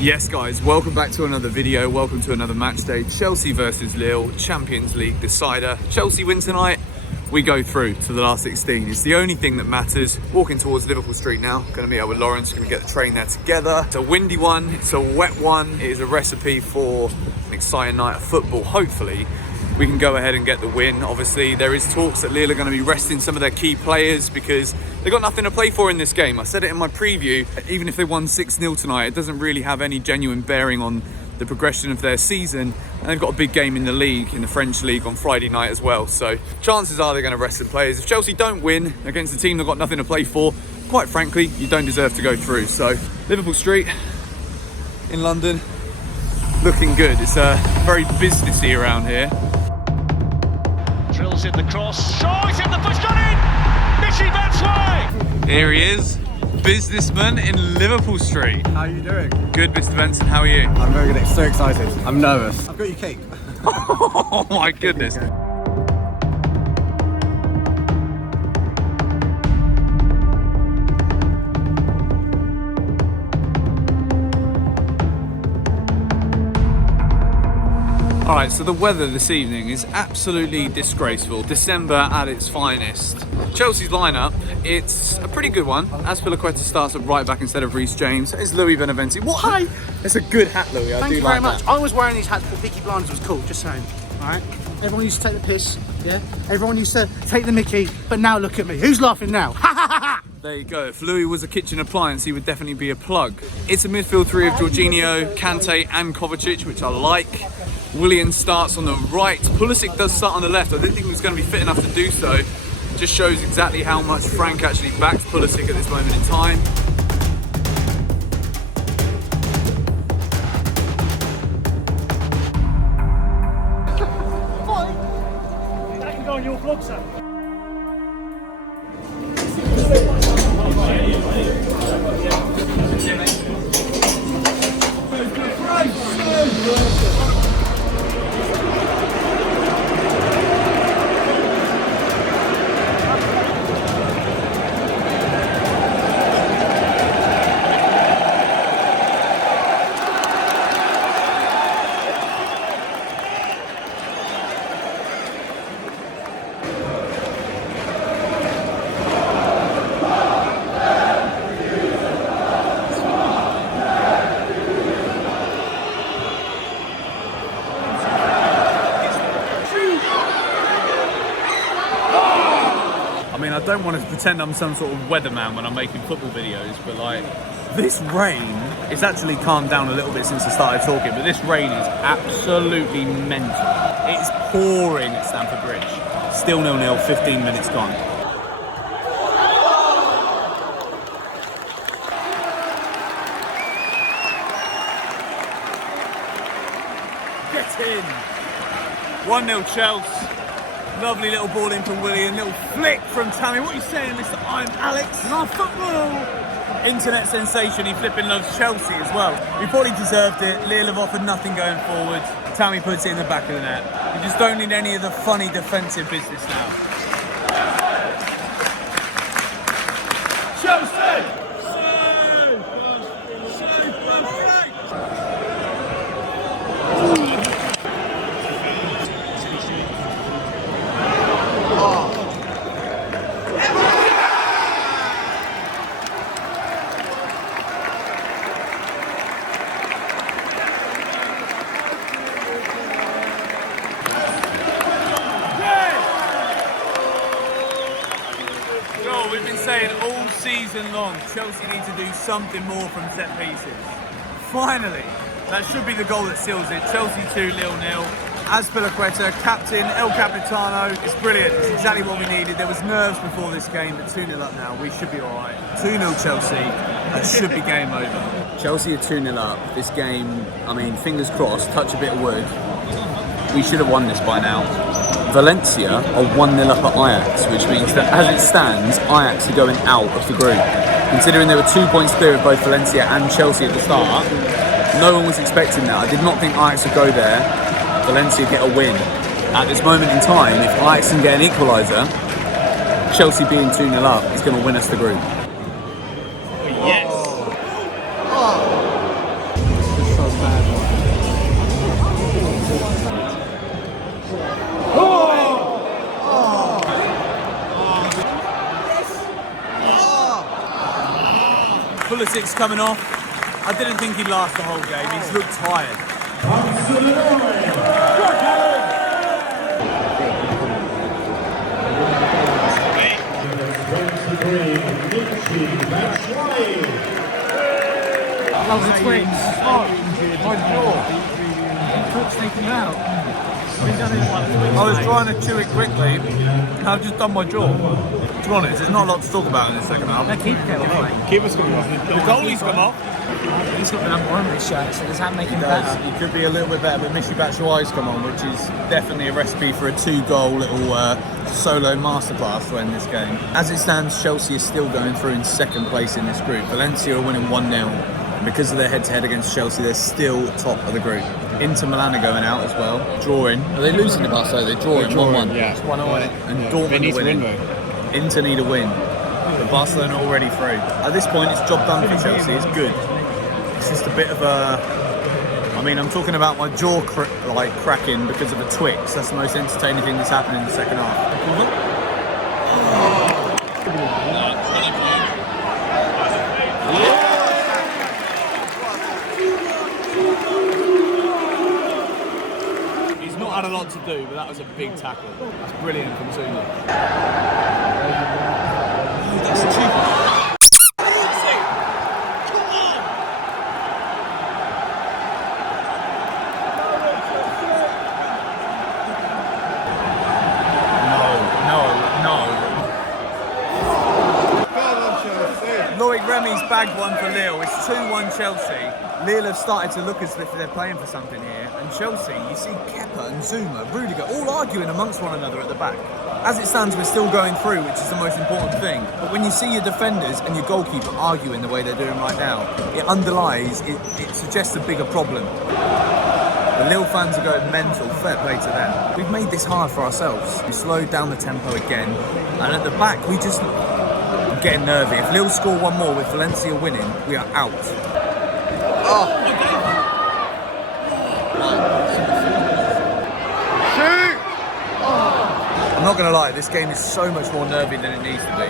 Yes guys, welcome back to another video, welcome to another match day. Chelsea versus Lille, Champions League decider. Chelsea win tonight, we go through to the last 16. It's the only thing that matters. Walking towards Liverpool Street now, gonna meet up with Lawrence, gonna get the train there together. It's a windy one, it's a wet one. It is a recipe for an exciting night of football. Hopefully, we can go ahead and get the win. Obviously, there is talks that Lille are going to be resting some of their key players because they've got nothing to play for in this game. I said it in my preview, even if they won 6-0 tonight, it doesn't really have any genuine bearing on the progression of their season. And they've got a big game in the league, in the French league on Friday night as well. So chances are they're going to rest some players. If Chelsea don't win against a team they've got nothing to play for, quite frankly, you don't deserve to go through. So Liverpool Street in London, looking good. It's very businessy around here. Drills in the cross. Shot in the push, got in! Michy Batshuayi! Here he is, businessman in Liverpool Street. How are you doing? Good, Mr. Benson, how are you? I'm very good, so excited. I'm nervous. I've got your cake. Oh my goodness. All right, so the weather this evening is absolutely disgraceful. December at its finest. Chelsea's lineup, it's a pretty good one. Azpilicueta starts at right back instead of Reece James. It's Louis Beneventi. What? Hi. It's a good hat, Louis. Thank you very much. I was wearing these hats before Peaky Blinders was cool, just saying. Alright? Everyone used to take the piss, yeah? Everyone used to take the mickey, but now look at me. Who's laughing now? Ha ha ha ha! There you go. If Louis was a kitchen appliance, he would definitely be a plug. It's a midfield three of Jorginho, Kante and Kovacic, which I like. Willian starts on the right. Pulisic does start on the left. I didn't think he was going to be fit enough to do so. Just shows exactly how much Frank actually backs Pulisic at this moment in time. That can go on your vlog, sir. I don't want to pretend I'm some sort of weatherman when I'm making football videos, but like, this rain, it's actually calmed down a little bit since I started talking, but this rain is absolutely mental. It's pouring at Stamford Bridge. Still 0-0, 15 minutes gone. Get in! 1-0 Chelsea. Lovely little ball in from Willian, little flick from Tammy. What are you saying, Mr. I'm Alex? Love football! Internet sensation, he flipping loves Chelsea as well. He probably deserved it. Lille have offered nothing going forward. Tammy puts it in the back of the net. We just don't need any of the funny defensive business now. Chelsea! We've been saying all season long, Chelsea need to do something more from set pieces. Finally, that should be the goal that seals it. Chelsea 2, Lille 0. Azpilicueta, captain, El Capitano. It's brilliant. It's exactly what we needed. There was nerves before this game, but 2-0 up now. We should be all right. 2-0 Chelsea. That should be game over. Chelsea are 2-0 up. This game, I mean, fingers crossed, touch a bit of wood. We should have won this by now. Valencia are 1-0 up at Ajax, which means that as it stands, Ajax are going out of the group. Considering they were 2 points clear of both Valencia and Chelsea at the start, no one was expecting that. I did not think Ajax would go there, Valencia get a win. At this moment in time, if Ajax can get an equaliser, Chelsea being 2-0 up is going to win us the group. Yes. Pulisic's coming off. I didn't think he'd last the whole game. He's looked tired. Love the twins. My jaw. Cook's taken out. I was trying to chew it quickly, and I've just done my jaw. To be honest, there's not a lot to talk about in the second half. No, keeper came off. Keeper's coming off. The goalie's come off. He's got the number one on his shirt, so does that make him better? He could be a little bit better, but Michy Batshuayi's come on, which is definitely a recipe for a 2-goal little solo masterclass to end this game. As it stands, Chelsea is still going through in second place in this group. Valencia are winning 1-0. Because of their head-to-head against Chelsea, they're still top of the group. Inter Milan are going out as well, drawing. Are they losing to Barcelona? They're drawing 1-1. Yeah. It's 1-0. And Dortmund are winning. Inter need a win, but Barcelona already through. At this point, it's job done for Chelsea. It's good. It's just a bit of a... I mean, I'm talking about my jaw cracking because of a Twix. That's the most entertaining thing that's happened in the second half. He's not had a lot to do, but that was a big tackle. That's brilliant from Zuma. That's cheap. Remy's bagged one for Lille. It's 2-1 Chelsea. Lille have started to look as if they're playing for something here. And Chelsea, you see Kepa and Zuma, Rudiger, all arguing amongst one another at the back. As it stands, we're still going through, which is the most important thing. But when you see your defenders and your goalkeeper arguing the way they're doing right now, it underlies, it suggests a bigger problem. The Lille fans are going mental, fair play to them. We've made this hard for ourselves. We slowed down the tempo again. And at the back, we just... getting nervy. If Lille score one more with Valencia winning, we are out. Shoot! I'm not going to lie, this game is so much more nervy than it needs to be.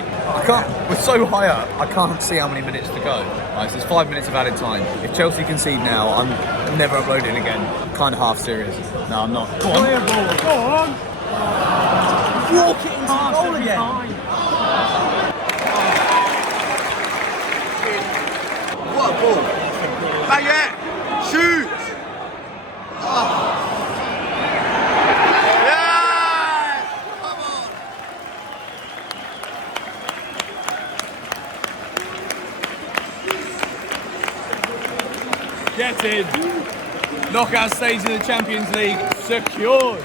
We're so high up, I can't see how many minutes to go. Right, so there's 5 minutes of added time. If Chelsea concede now, I'm never uploading again. Kind of half serious. No, I'm not. Go on. Go on. Walk it into the goal again. What a ball. Bang it! Shoot! Oh. Yes! Come on! Get in! Knockout stage of the Champions League secured!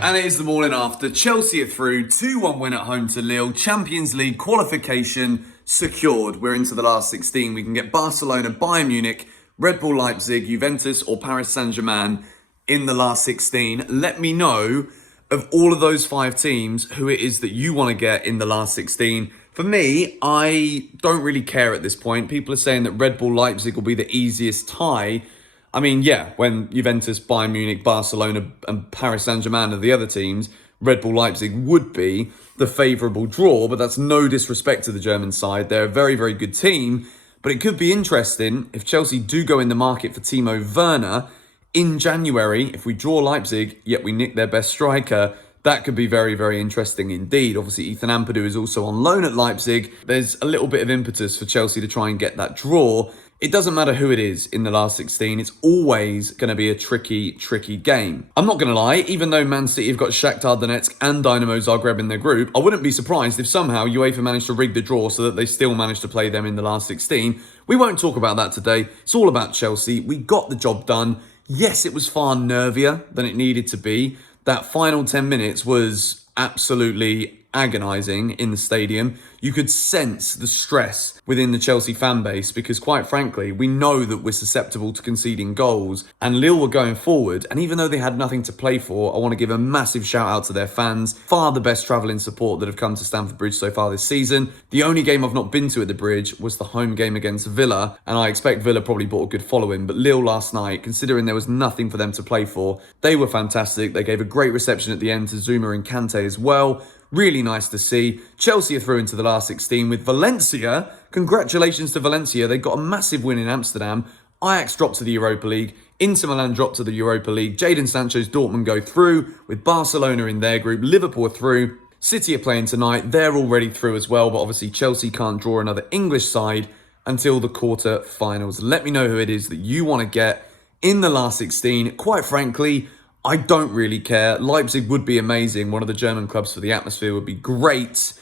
And it is the morning after. Chelsea are through. 2-1 win at home to Lille. Champions League qualification secured. We're into the last 16. We can get Barcelona, Bayern Munich, Red Bull Leipzig, Juventus or Paris Saint-Germain in the last 16. Let me know of all of those 5 teams who it is that you want to get in the last 16. For me, I don't really care at this point. People are saying that Red Bull Leipzig will be the easiest tie. I mean, yeah, when Juventus, Bayern Munich, Barcelona and Paris Saint-Germain are the other teams, Red Bull Leipzig would be the favourable draw, but that's no disrespect to the German side. They're a very, very good team, but it could be interesting if Chelsea do go in the market for Timo Werner in January. If we draw Leipzig, yet we nick their best striker, that could be very, very interesting indeed. Obviously, Ethan Ampadu is also on loan at Leipzig. There's a little bit of impetus for Chelsea to try and get that draw. It doesn't matter who it is in the last 16. It's always going to be a tricky, tricky game. I'm not going to lie, even though Man City have got Shakhtar Donetsk and Dynamo Zagreb in their group, I wouldn't be surprised if somehow UEFA managed to rig the draw so that they still managed to play them in the last 16. We won't talk about that today. It's all about Chelsea. We got the job done. Yes, it was far nervier than it needed to be. That final 10 minutes was absolutely agonising in the stadium. You could sense the stress within the Chelsea fan base because, quite frankly, we know that we're susceptible to conceding goals, and Lille were going forward, and even though they had nothing to play for, I want to give a massive shout out to their fans. Far the best travelling support that have come to Stamford Bridge so far this season. The only game I've not been to at the Bridge was the home game against Villa, and I expect Villa probably brought a good following, but Lille last night, considering there was nothing for them to play for, they were fantastic. They gave a great reception at the end to Zuma and Kante as well. Really nice to see. Chelsea are through into the last 16 with Valencia. Congratulations to Valencia. They got a massive win in Amsterdam. Ajax dropped to the Europa League. Inter Milan dropped to the Europa League. Jadon Sancho's Dortmund go through with Barcelona in their group. Liverpool are through. City are playing tonight. They're already through as well, but obviously Chelsea can't draw another English side until the quarter-finals. Let me know who it is that you want to get in the last 16. Quite frankly, I don't really care. Leipzig would be amazing. One of the German clubs for the atmosphere would be great,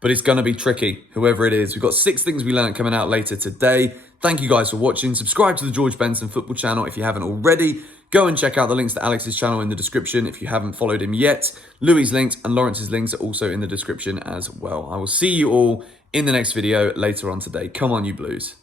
but it's going to be tricky, whoever it is. We've got 6 things we learned coming out later today. Thank you guys for watching. Subscribe to the George Benson football channel if you haven't already. Go and check out the links to Alex's channel in the description if you haven't followed him yet. Louis' links and Lawrence's links are also in the description as well. I will see you all in the next video later on today. Come on, you Blues.